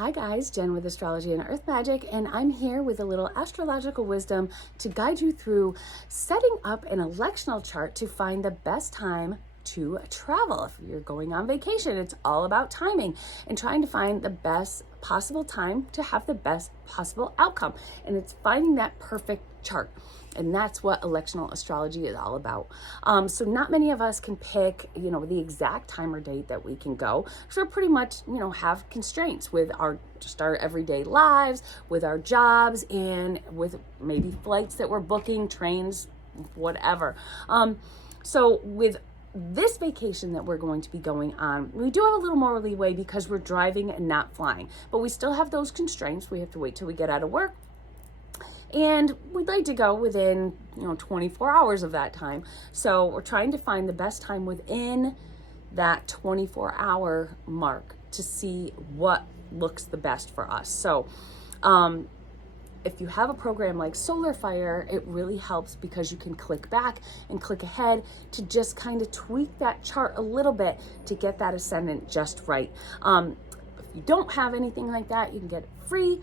Hi guys, Jen with Astrology and Earth Magic, and I'm here with a little astrological wisdom to guide you through setting up an electional chart to find the best time to travel. If you're going on vacation, it's all about timing and trying to find the best possible time to have the best possible outcome. And it's finding that perfect chart. And that's what electional astrology is all about. So not many of us can pick, the exact time or date that we can go. So we're pretty much, have constraints with our everyday lives, with our jobs, and with maybe flights that we're booking, trains, whatever. So with this vacation that we're going to be going on, we do have a little more leeway because we're driving and not flying, but we still have those constraints. We have to wait till we get out of work. And we'd like to go within, 24 hours of that time. So we're trying to find the best time within that 24-hour mark to see what looks the best for us. So if you have a program like Solar Fire, it really helps because you can click back and click ahead to just kind of tweak that chart a little bit to get that ascendant just right. If you don't have anything like that, you can get it free.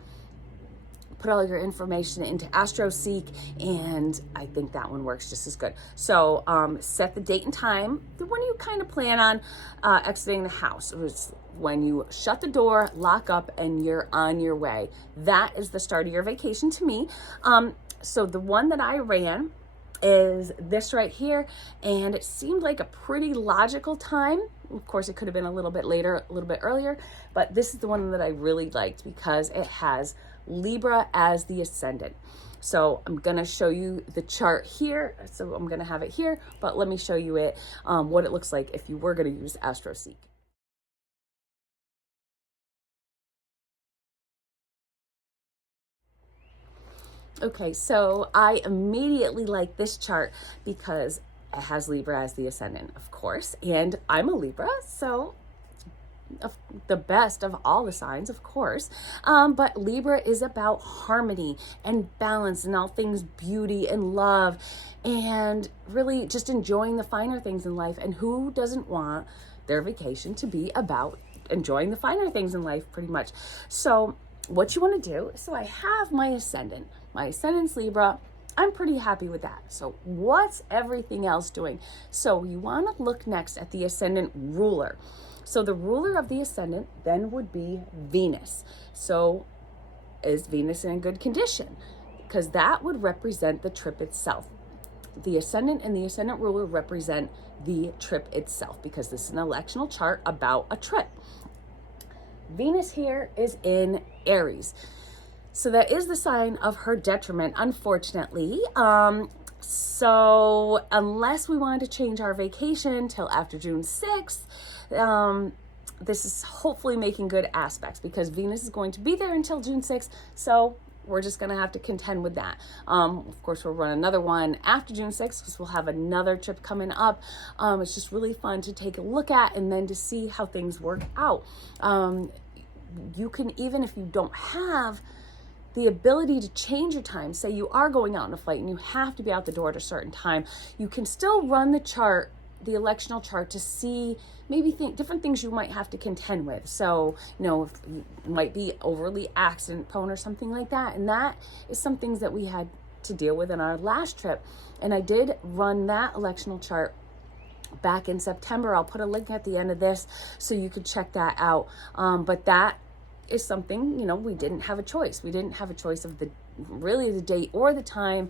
Put all your information into AstroSeek, and I think that one works just as good. So set the date and time when you kind of plan on exiting the house. It was when you shut the door, lock up, and you're on your way. That is the start of your vacation to me. So the one that I ran is this right here, and it seemed like a pretty logical time. Of course, it could have been a little bit later, a little bit earlier, but this is the one that I really liked because it has Libra as the ascendant. So I'm going to show you the chart here. So I'm going to have it here, but let me show you it, what it looks like if you were going to use AstroSeek. Okay, so I immediately like this chart because it has Libra as the ascendant, of course, and I'm a Libra, so the best of all the signs, of course. But Libra is about harmony and balance and all things beauty and love and really just enjoying the finer things in life. And who doesn't want their vacation to be about enjoying the finer things in life, pretty much? So what you want to do, so I have my ascendant. My ascendant's Libra. I'm pretty happy with that. So what's everything else doing? So you want to look next at the ascendant ruler. So the ruler of the ascendant then would be Venus. So is Venus in good condition? Because that would represent the trip itself. The ascendant and the ascendant ruler represent the trip itself because this is an electional chart about a trip. Venus here is in Aries. So that is the sign of her detriment, unfortunately. So unless we wanted to change our vacation till after June 6th, this is hopefully making good aspects because Venus is going to be there until June 6th. So we're just going to have to contend with that. Of course, we'll run another one after June 6th because we'll have another trip coming up. It's just really fun to take a look at and then to see how things work out. You can, even if you don't have the ability to change your time, say you are going out on a flight and you have to be out the door at a certain time, you can still run the chart, the electional chart, to see maybe different things you might have to contend with. So, if you might be overly accident prone or something like that. And that is some things that we had to deal with in our last trip. And I did run that electional chart back in September. I'll put a link at the end of this so you could check that out. But that is something, we didn't have a choice. We didn't have a choice of the date or the time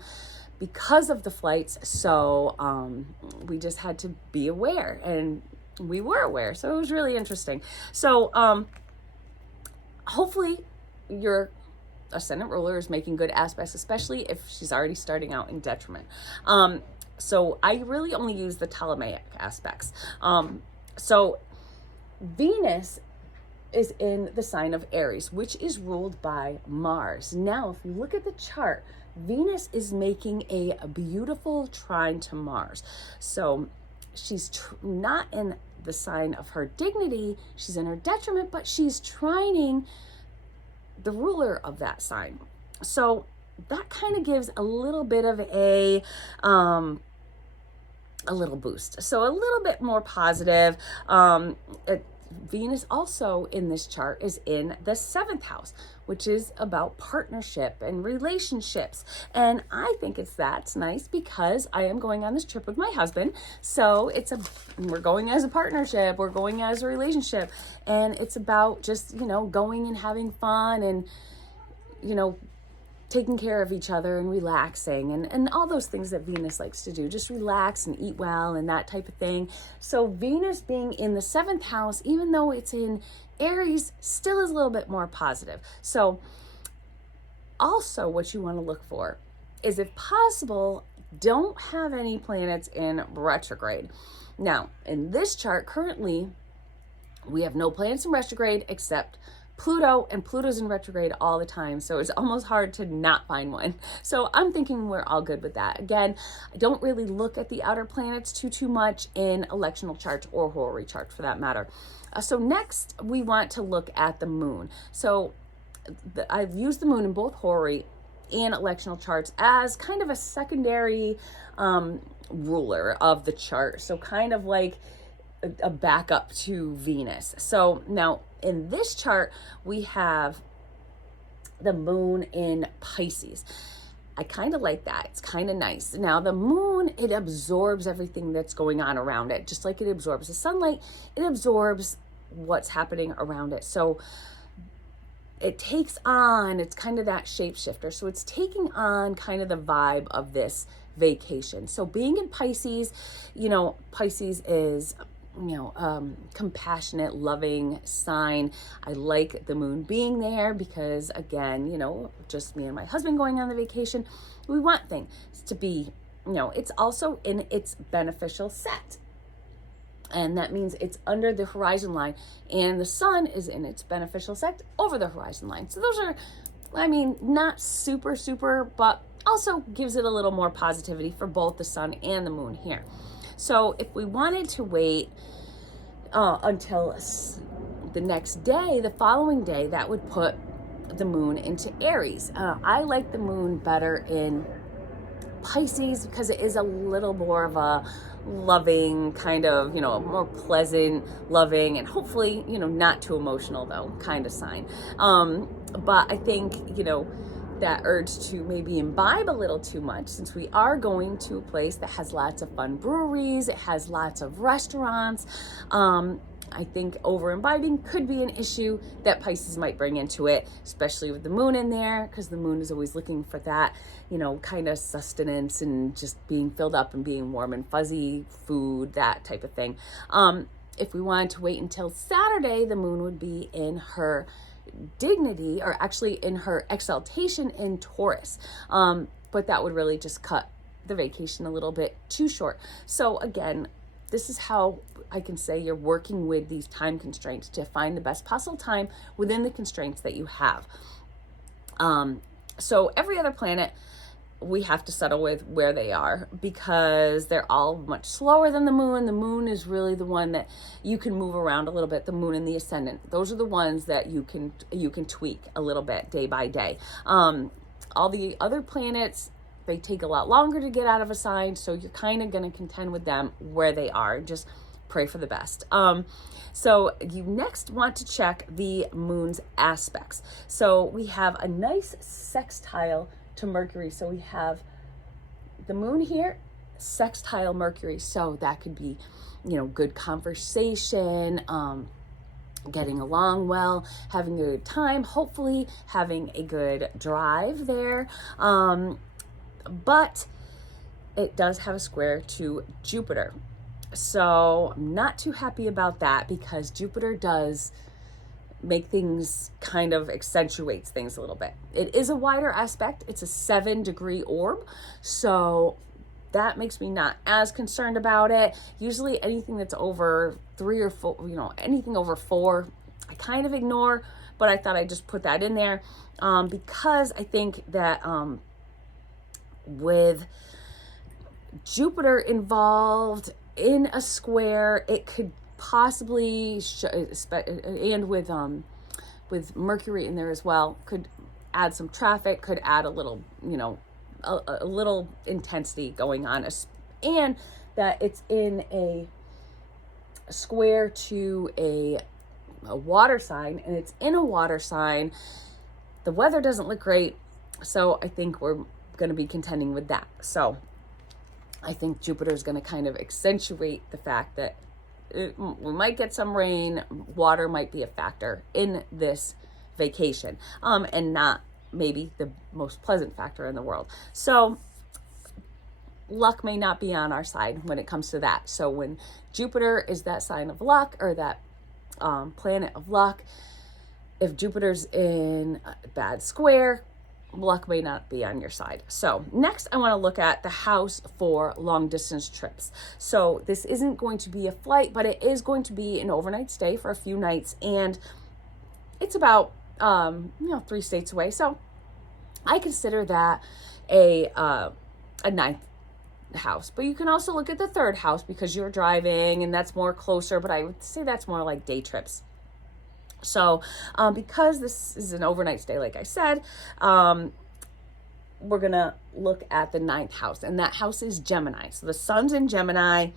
because of the flights. So we just had to be aware, and we were aware. So it was really interesting. So hopefully your ascendant ruler is making good aspects, especially if she's already starting out in detriment. So I really only use the Ptolemaic aspects. So Venus is in the sign of Aries, which is ruled by Mars. Now, if you look at the chart, Venus is making a beautiful trine to Mars. So she's not in the sign of her dignity, she's in her detriment, but she's trining the ruler of that sign. So that kind of gives a little bit of a little boost. So a little bit more positive. Venus also in this chart is in the 7th house, which is about partnership and relationships. And I think that's nice because I am going on this trip with my husband. So we're going as a partnership, we're going as a relationship. And it's about just, going and having fun and, taking care of each other and relaxing and all those things that Venus likes to do, just relax and eat well and that type of thing. So Venus being in the 7th house, even though it's in Aries, still is a little bit more positive. So also what you want to look for is, if possible, don't have any planets in retrograde. Now, in this chart currently, we have no planets in retrograde except Pluto, and Pluto's in retrograde all the time, so it's almost hard to not find one. So I'm thinking we're all good with that. Again, I don't really look at the outer planets too much in electional charts or horary charts for that matter. So next, we want to look at the moon. So I've used the moon in both horary and electional charts as kind of a secondary ruler of the chart. So kind of like a backup to Venus. So now in this chart, we have the moon in Pisces. I kind of like that. It's kind of nice. Now the moon, it absorbs everything that's going on around it. Just like it absorbs the sunlight, it absorbs what's happening around it. So it takes on, it's kind of that shapeshifter. So it's taking on kind of the vibe of this vacation. So being in Pisces, Pisces is compassionate, loving sign. I like the moon being there because, again, just me and my husband going on the vacation, we want things to be, it's also in its beneficial set. And that means it's under the horizon line, and the sun is in its beneficial sect over the horizon line. So those are, not super, but also gives it a little more positivity for both the sun and the moon here. So if we wanted to wait until the next day, the following day, that would put the moon into Aries. I like the moon better in Pisces because it is a little more of a loving kind of, more pleasant, loving, and hopefully, not too emotional though, kind of sign. But I think, that urge to maybe imbibe a little too much, since we are going to a place that has lots of fun breweries, it has lots of restaurants. I think over imbibing could be an issue that Pisces might bring into it, especially with the moon in there, because the moon is always looking for that, kind of sustenance and just being filled up and being warm and fuzzy food, that type of thing. If we wanted to wait until Saturday, the moon would be in her dignity, or actually in her exaltation in Taurus. But that would really just cut the vacation a little bit too short. So again, this is how I can say you're working with these time constraints to find the best possible time within the constraints that you have. So every other planet, we have to settle with where they are because they're all much slower than the moon. The moon is really the one that you can move around a little bit. The moon and the ascendant, those are the ones that you can tweak a little bit day by day. All the other planets, they take a lot longer to get out of a sign, so you're kind of going to contend with them where they are. Just pray for the best. So you next want to check the moon's aspects. So we have a nice sextile to Mercury. So we have the moon here, sextile Mercury. So that could be, good conversation, getting along well, having a good time, hopefully having a good drive there. But it does have a square to Jupiter. So I'm not too happy about that because Jupiter does make things, kind of accentuates things a little bit. It is a wider aspect. It's a 7-degree orb. So that makes me not as concerned about it. Usually anything that's over 3 or 4, anything over 4, I kind of ignore, but I thought I'd just put that in there because I think that with Jupiter involved in a square, it could possibly and with Mercury in there as well, could add some traffic, could add a little, a little intensity going on, and that it's in a square to a a water sign and it's in a water sign, the weather doesn't look great. So I think we're going to be contending with that. So I think Jupiter is going to kind of accentuate the fact that we might get some rain. Water might be a factor in this vacation, and not maybe the most pleasant factor in the world. So luck may not be on our side when it comes to that. So when Jupiter is that sign of luck, or that planet of luck, if Jupiter's in a bad square, luck may not be on your side. So next I want to look at the house for long distance trips. So this isn't going to be a flight, but it is going to be an overnight stay for a few nights, and it's about 3 states away. So I consider that a ninth house. But you can also look at the third house because you're driving and that's more closer, but I would say that's more like day trips. So because this is an overnight stay, like I said, we're going to look at the ninth house, and that house is Gemini. So the sun's in Gemini.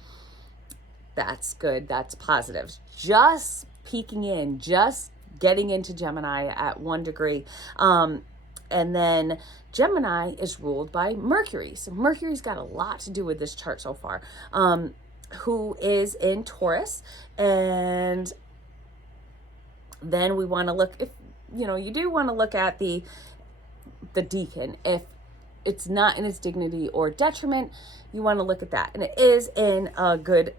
That's good. That's positive. Just peeking in, just getting into Gemini at 1 degree. And then Gemini is ruled by Mercury. So Mercury's got a lot to do with this chart so far, who is in Taurus. And then we want to look, if you do want to look at the decan. If it's not in its dignity or detriment, you want to look at that. And it is in a good,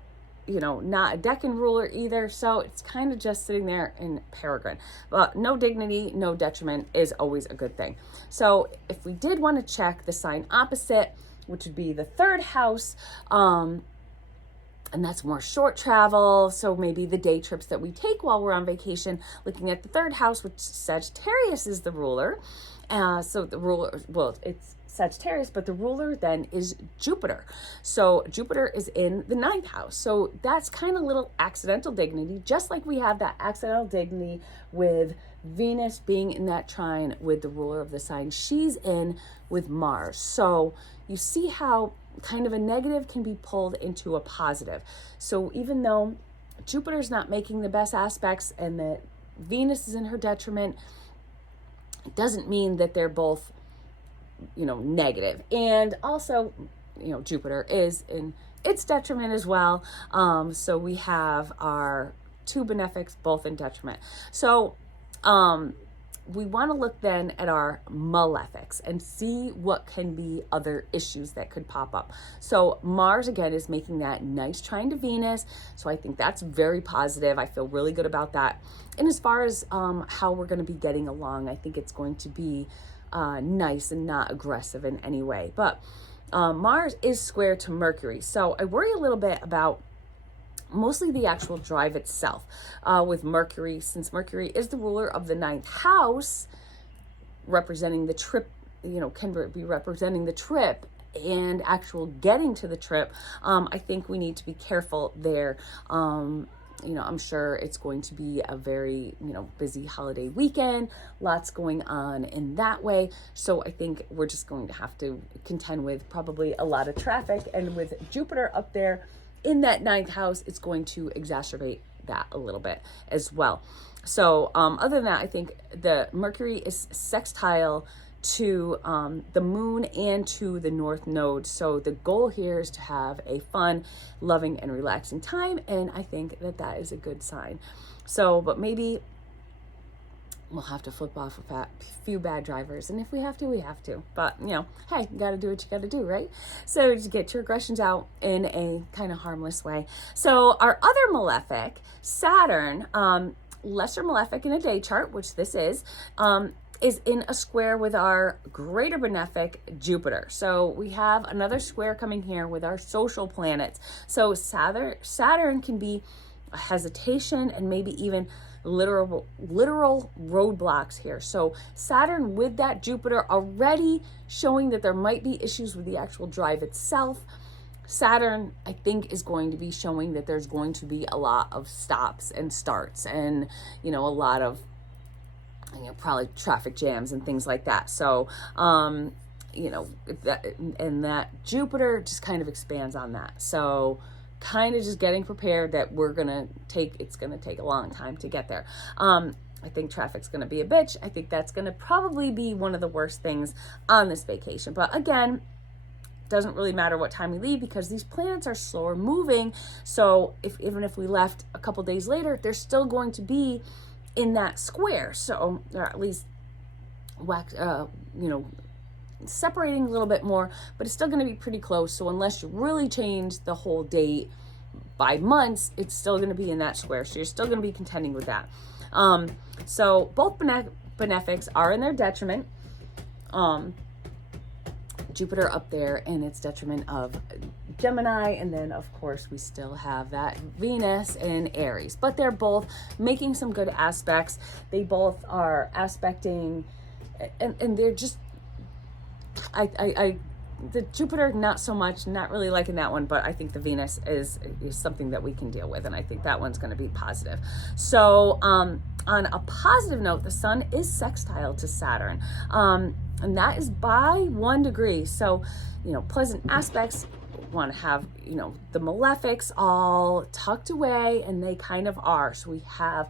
not a decan ruler either. So it's kind of just sitting there in peregrine. But no dignity, no detriment is always a good thing. So if we did want to check the sign opposite, which would be the third house, and that's more short travel. So maybe the day trips that we take while we're on vacation, looking at the third house, which Sagittarius is the ruler. So the ruler, well, it's Sagittarius, but the ruler then is Jupiter. So Jupiter is in the ninth house. So that's kind of little accidental dignity, just like we have that accidental dignity with Venus being in that trine with the ruler of the sign she's in with Mars. So you see how kind of a negative can be pulled into a positive. So even though Jupiter's not making the best aspects and that Venus is in her detriment, it doesn't mean that they're both, negative. And also, Jupiter is in its detriment as well. So we have our two benefics both in detriment. So we want to look then at our malefics and see what can be other issues that could pop up. So Mars, again, is making that nice trine to Venus. So I think that's very positive. I feel really good about that. And as far as how we're going to be getting along, I think it's going to be nice and not aggressive in any way. But Mars is square to Mercury. So I worry a little bit about mostly the actual drive itself with Mercury, since Mercury is the ruler of the ninth house, representing the trip, can be representing the trip and actual getting to the trip. I think we need to be careful there. I'm sure it's going to be a very, busy holiday weekend, lots going on in that way. So I think we're just going to have to contend with probably a lot of traffic, and with Jupiter up there in that ninth house, it's going to exacerbate that a little bit as well. So other than that, I think the Mercury is sextile to the moon and to the north node. So the goal here is to have a fun, loving, and relaxing time. And I think that is a good sign. So, but maybe we'll have to flip off a few bad drivers. And if we have to, we have to. But, hey, you got to do what you got to do, right? So just get your aggressions out in a kind of harmless way. So our other malefic, Saturn, lesser malefic in a day chart, which this is in a square with our greater benefic, Jupiter. So we have another square coming here with our social planets. So Saturn can be a hesitation and maybe even literal roadblocks here. So Saturn with that Jupiter already showing that there might be issues with the actual drive itself. Saturn, I think, is going to be showing that there's going to be a lot of stops and starts and, a lot of, probably traffic jams and things like that. So, that Jupiter just kind of expands on that. So kind of just getting prepared that it's gonna take a long time to get there. I think traffic's gonna be a bitch. I think that's gonna probably be one of the worst things on this vacation. But again, doesn't really matter what time we leave because these planets are slower moving. So even if we left a couple days later, they're still going to be in that square. So, or at least separating a little bit more, but it's still going to be pretty close. So unless you really change the whole date by months, it's still going to be in that square. So you're still going to be contending with that. So both benefics are in their detriment. Jupiter up there in its detriment of Gemini, and then of course we still have that Venus in Aries, but they're both making some good aspects. They both are aspecting, and they're just the Jupiter, not so much, not really liking that one, but I think the Venus is something that we can deal with, and I think that one's going to be positive. So on a positive note, the Sun is sextile to Saturn, and that is by 1 degree. So, pleasant aspects want to have, the malefics all tucked away, and they kind of are. So we have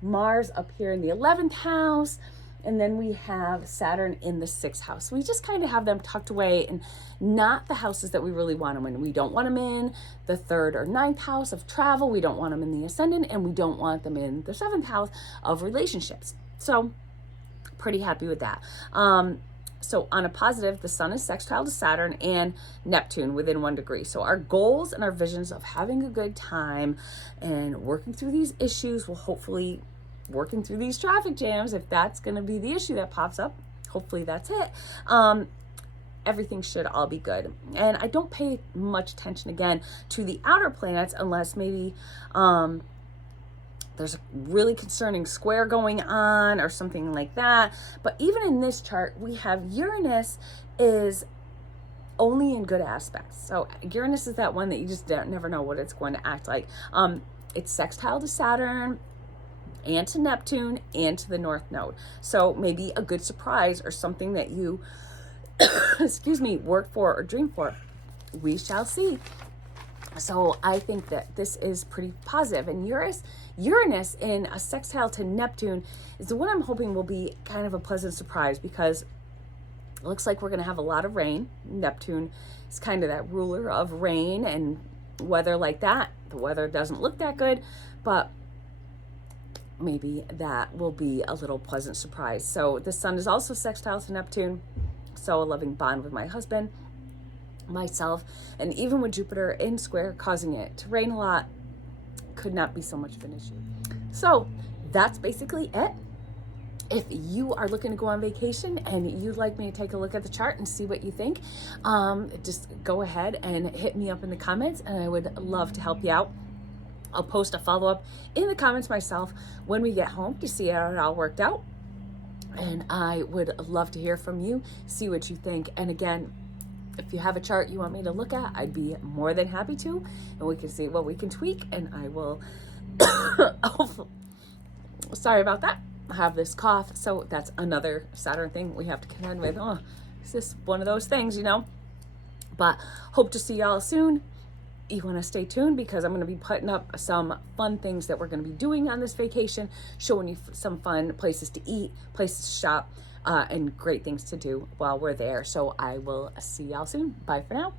Mars up here in the 11th house, and then we have Saturn in the 6th house. So we just kind of have them tucked away and not the houses that we really want them in. We don't want them in the 3rd or 9th house of travel. We don't want them in the ascendant, and we don't want them in the 7th house of relationships. So pretty happy with that. So on a positive, the Sun is sextile to Saturn and Neptune within 1 degree. So our goals and our visions of having a good time and working through these issues will hopefully working through these traffic jams, if that's going to be the issue that pops up, hopefully that's it. Everything should all be good. And I don't pay much attention again to the outer planets unless maybe there's a really concerning square going on or something like that. But even in this chart, we have Uranus is only in good aspects. So Uranus is that one that you just never know what it's going to act like. It's sextile to Saturn and to Neptune and to the North Node. So maybe a good surprise or something that you, work for or dream for. We shall see. So I think that this is pretty positive. And Uranus in a sextile to Neptune is the one I'm hoping will be kind of a pleasant surprise, because it looks like we're going to have a lot of rain. Neptune is kind of that ruler of rain and weather like that. The weather doesn't look that good, but maybe that will be a little pleasant surprise. So the Sun is also sextile to Neptune. So a loving bond with my husband, myself, and even with Jupiter in square causing it to rain a lot, could not be so much of an issue. So that's basically it. If you are looking to go on vacation and you'd like me to take a look at the chart and see what you think, just go ahead and hit me up in the comments, and I would love to help you out. I'll post a follow-up in the comments myself when we get home to see how it all worked out. And I would love to hear from you, see what you think. And again, if you have a chart you want me to look at, I'd be more than happy to. And we can see what we can tweak, and I will... Sorry about that. I have this cough, so that's another Saturn thing we have to contend with. Oh, it's just one of those things, But hope to see y'all soon. You want to stay tuned, because I'm going to be putting up some fun things that we're going to be doing on this vacation, showing you some fun places to eat, places to shop, and great things to do while we're there. So I will see y'all soon. Bye for now.